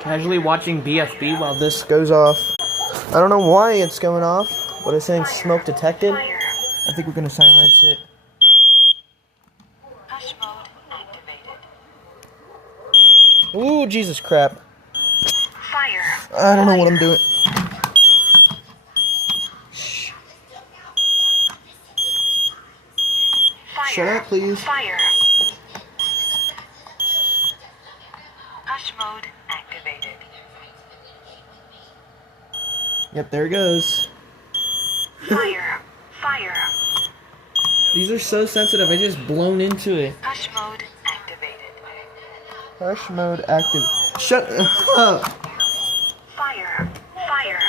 Casually watching BFB while this goes off. I don't know why it's going off, but it's saying smoke detected. I think we're gonna silence it. Hush mode activated. Ooh, Jesus crap. Fire. I don't know what I'm doing. Shh. Fire. Shut up, please. Fire. Hush mode activated. Yep, there it goes. Fire. Fire. These are so sensitive, I just blown into it. Hush mode activated. Hush mode active. Shut up! Fire. Fire.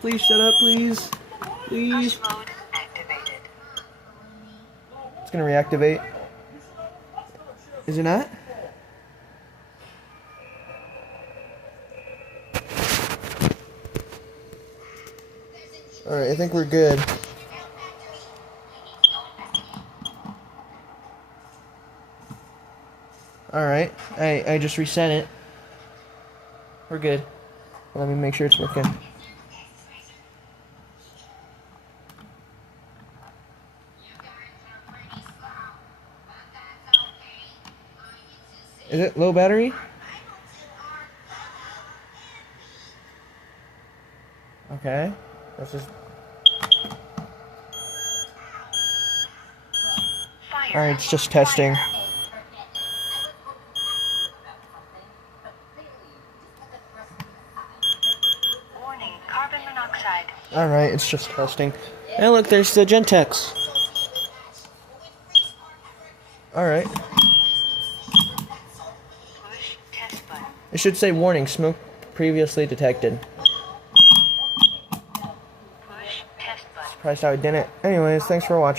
Please shut up, please. Please. Hush mode activated. It's gonna reactivate. Is it not? Alright, I think we're good. Alright, I just reset it. We're good. Let me make sure it's working. Is it low battery? Okay. Let's just... Fire. Alright, it's just testing. Warning, carbon monoxide. Alright, it's just testing. Hey look, there's the Gentex. Alright. Push test button. It should say warning, smoke previously detected. Push test button. Surprised how it didn't. Anyways, thanks for watching.